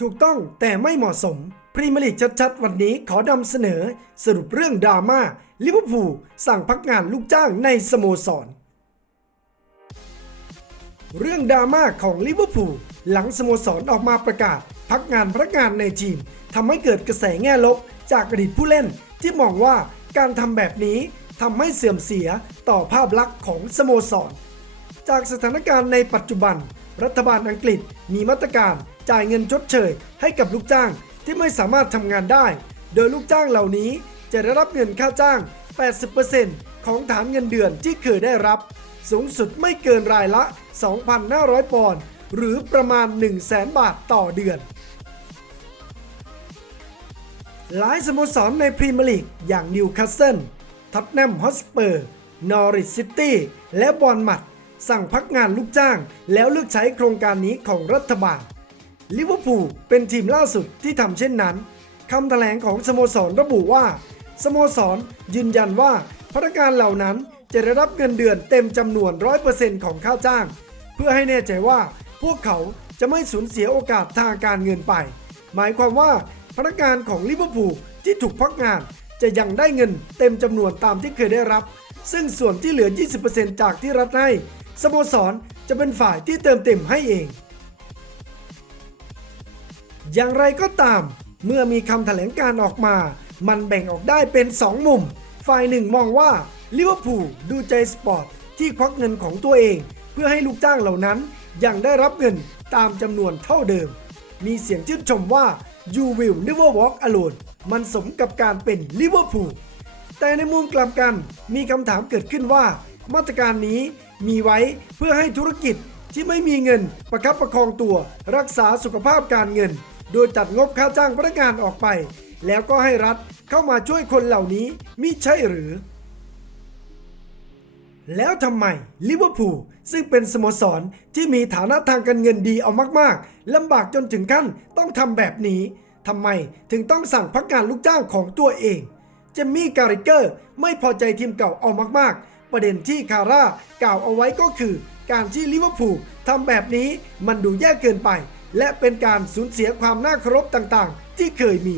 ถูกต้องแต่ไม่เหมาะสม พรีเมียร์ลีกชัดๆ วันนี้ขอนำเสนอ สรุปเรื่องดราม่าลิเวอร์พูลสั่งพักงานลูกจ้างในสโมสร เรื่องดราม่าของลิเวอร์พูลหลังสโมสรออกมาประกาศ พักงานพนักงานในทีมทำให้เกิดกระแสแง่ลบ จากอดีตผู้เล่นที่มองว่าการทำแบบนี้ทำให้เสื่อมเสียต่อภาพลักษณ์ของสโมสร จากสถานการณ์ในปัจจุบัน รัฐบาลอังกฤษมีมาตรการ จ่ายเงินชดเชยให้กับลูกจ้างที่ไม่สามารถทำงานได้ โดยลูกจ้างเหล่านี้จะได้รับเงินค่าจ้าง 80%ของฐานเงินเดือนที่เคยได้รับ สูงสุดไม่เกินรายละ 2,500 ปอนด์หรือประมาณ 100,000บาทต่อเดือน หลายสโมสรในพรีเมียร์ลีกอย่างนิวคาสเซิล ท็อตแนมฮอสเปอร์ นอริ c ซิตี้ และบอลมัดสั่งพักงานลูกจ้าง แล้วเลือกใช้โครงการนี้ของรัฐบาล ลิเวอร์พูลเป็นทีมล่าสุดที่ทำเช่นนั้นคำแถลงของสโมสรระบุว่า สโมสรยืนยันว่าพนักงานเหล่านั้นจะได้รับเงินเดือนเต็มจำนวน 100%ของค่าจ้าง เพื่อให้แน่ใจว่าพวกเขาจะไม่สูญเสียโอกาสทางการเงินไป หมายความว่าพนักงานของลิเวอร์พูลที่ถูกพักงานจะยังได้เงินเต็มจำนวนตามที่เคยได้รับ ซึ่งส่วนที่เหลือ 20%จากที่รัฐให้สโมสรจะเป็นฝ่ายที่เติมเต็มให้เอง อย่างไรก็ตาม เมื่อมีคำแถลงการออกมา มันแบ่งออกได้เป็น 2 มุม ฝ่ายหนึ่งมองว่าลิเวอร์พูลดูใจสปอร์ตที่ควักเงินของตัวเอง เพื่อให้ลูกจ้างเหล่านั้นยังได้รับเงินตามจำนวนเท่าเดิม มีเสียงชื่นชมว่า you will never walk alone มันสมกับการเป็นลิเวอร์พูลแต่ในมุมกลับกันมีคำถามเกิดขึ้นว่า มาตรการนี้มีไว้เพื่อให้ธุรกิจที่ไม่มีเงินประคับประคองตัว รักษาสุขภาพการเงิน ดยตัดงบค่าจ้างพนักงานออกไป แล้วก็ให้รัฐเข้ามาช่วยคนเหล่านี้มิใช่หรือ แล้วทำไมลิเวอร์พูลซึ่งเป็นสโมสรที่มีฐานะทางการเงินดีเอามากๆลำบากจนถึงขั้นต้องทำแบบนี้ทำไมถึงต้องสั่งพักงานลูกจ้างของตัวเองเจมมี่การิเกอร์ไม่พอใจทีมเก่าเอามากๆ ประเด็นที่คาร่ากล่าวเอาไว้ก็คือ การที่ลิเวอร์พูลทำแบบนี้มันดูแย่เกินไป และเป็นการสูญเสียความน่าเคารพต่างๆ ที่เคยมี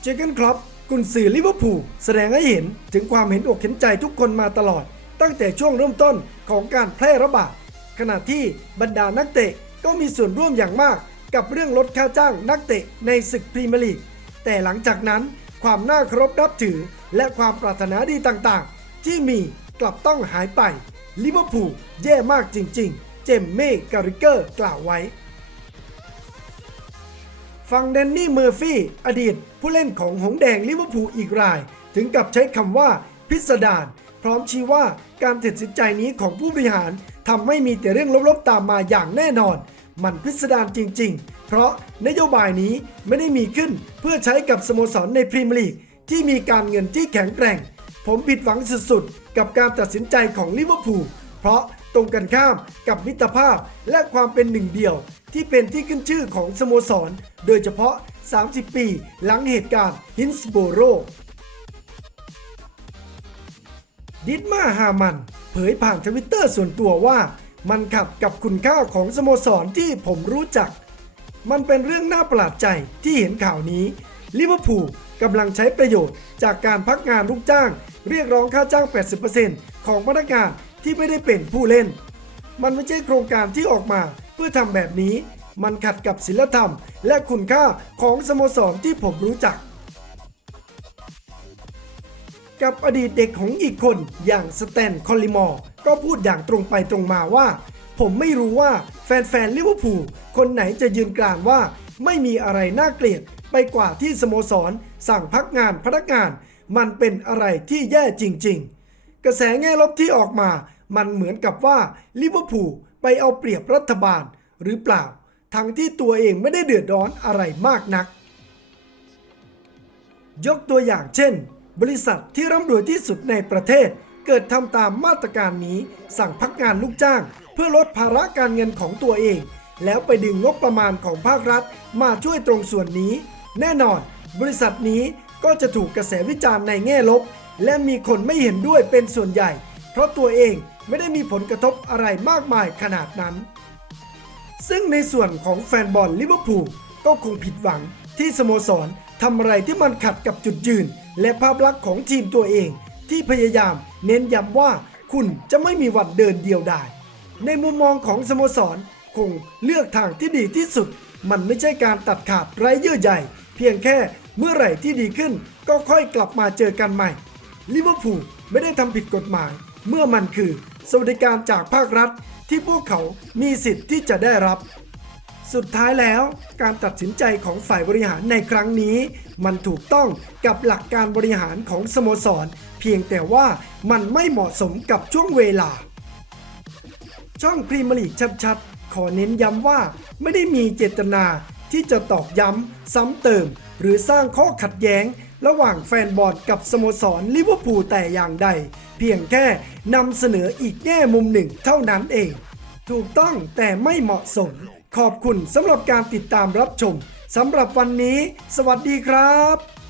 เจอร์เกนครอปกุนซือลิเวอร์พูลแสดงให้เห็นถึงความเห็นอกเห็นใจทุกคนมาตลอด ตั้งแต่ช่วงเริ่มต้นของการแพร่ระบาดขณะที่บรรดานักเตะก็มีส่วนร่วมอย่างมาก กับเรื่องลดค่าจ้างนักเตะในศึกพรีเมียร์ลีกแต่หลังจากนั้นความน่าเคารพนับถือ และความปรารถนาดีต่างๆ ที่มีกลับต้องหายไป ลิเวอร์พูลแย่มากจริง ๆ เจมเม่การิเกอร์กล่าวไว้ ฟังแดนนี่เมอร์ฟี่อดีต ผู้เล่นของหงส์แดงลิเวอร์พูลอีกราย ถึงกับใช้คำว่าพิสดารพร้อมชี้ว่าการตัดสินใจนี้ของผู้บริหารทำให้มีแต่เรื่องลบๆตามมาอย่างแน่นอน มันพิสดารจริง ๆ เพราะนโยบายนี้ไม่ได้มีขึ้นเพื่อใช้กับสโมสรในพรีเมียร์ลีกที่มีการเงินที่แข็งแกร่ง ผมผิดหวังสุดๆ กับการตัดสินใจของลิเวอร์พูลเพราะตรงกันข้ามกับมิตรภาพและความเป็นหนึ่งเดียว ที่เป็นที่ขึ้นชื่อของสโมสร โดยเฉพาะ 30 ปีหลังเหตุการณ์ฮินสโบโรดิดมาฮามัน เผยผ่านทวิตเตอร์ส่วนตัวว่า มันขัดกับคุณค่าของสโมสรที่ผมรู้จัก มันเป็นเรื่องน่าประหลาดใจที่เห็นข่าวนี้ ลิเวอร์พูลกำลังใช้ประโยชน์จากการพักงานลูกจ้าง เรียกร้องค่าจ้าง 80%ของพนักงานที่ไม่ได้เป็นผู้เล่น มันไม่ใช่โครงการที่ออกมาเพื่อทำแบบนี้ มันขัดกับศีลธรรม และคุณค่าของสโมสรที่ผมรู้จัก กับอดีตเด็กของอีกคนอย่างสแตนคอลลิมอร์ก็พูดอย่างตรงไปตรงมาว่า ผมไม่รู้ว่าแฟนๆลิเวอร์พูลคนไหนจะยืนกรานว่าไม่มีอะไรน่าเกลียด ไปกว่าที่สโมสร สั่งพักงานพนักงาน มันเป็นอะไรที่แย่จริง ๆ กระแสแง่ลบที่ออกมา มันเหมือนกับว่าลิเวอร์พูลไปเอาเปรียบรัฐบาลหรือเปล่า ทั้งที่ตัวเองไม่ได้เดือดร้อนอะไรมากนัก ยกตัวอย่างเช่น บริษัทที่ร่ำรวยที่สุดในประเทศ เกิดทำตามมาตรการนี้ สั่งพักงานลูกจ้าง เพื่อลดภาระการเงินของตัวเองแล้วไปดึงงบประมาณของภาครัฐมาช่วยตรงส่วนนี้ แน่นอน บริษัทนี้ก็จะถูกกระแสวิจารณ์ในแง่ลบ และมีคนไม่เห็นด้วยเป็นส่วนใหญ่ เพราะตัวเองไม่ได้มีผลกระทบอะไรมากมายขนาดนั้น ซึ่งในส่วนของแฟนบอลลิเวอร์พูลก็คงผิดหวังที่สโมสรทำอะไรที่มันขัดกับจุดยืน และภาพลักษณ์ของทีมตัวเอง ที่พยายามเน้นย้ำว่าคุณจะไม่มีวันเดินเดียวได้ในมุมมองของสโมสรคงเลือกทางที่ดีที่สุด มันไม่ใช่การตัดขาดไร้เยื่อใยเพียงแค่เมื่อไหร่ที่ดีขึ้นก็ค่อยกลับมาเจอกันใหม่ลิเวอร์พูลไม่ได้ทำผิดกฎหมาย เมื่อมันคือสวัสดิการจากภาครัฐที่พวกเขามีสิทธิ์ที่จะได้รับ สุดท้ายแล้วการตัดสินใจของฝ่ายบริหารในครั้งนี้ มันถูกต้องกับหลักการบริหารของสโมสร เพียงแต่ว่ามันไม่เหมาะสมกับช่วงเวลา ช่องพรีเมียร์ลีกชัดๆ ขอเน้นย้ำว่าไม่ได้มีเจตนาที่จะตอกย้ำ ซ้ำเติม หรือสร้างข้อขัดแย้ง ระหว่างแฟนบอลกับสโมสรลิเวอร์พูลแต่อย่างใด เพียงแค่นำเสนออีกแง่มุมหนึ่งเท่านั้นเอง ถูกต้องแต่ไม่เหมาะสม ขอบคุณสำหรับการติดตามรับชมสำหรับวันนี้ สวัสดีครับ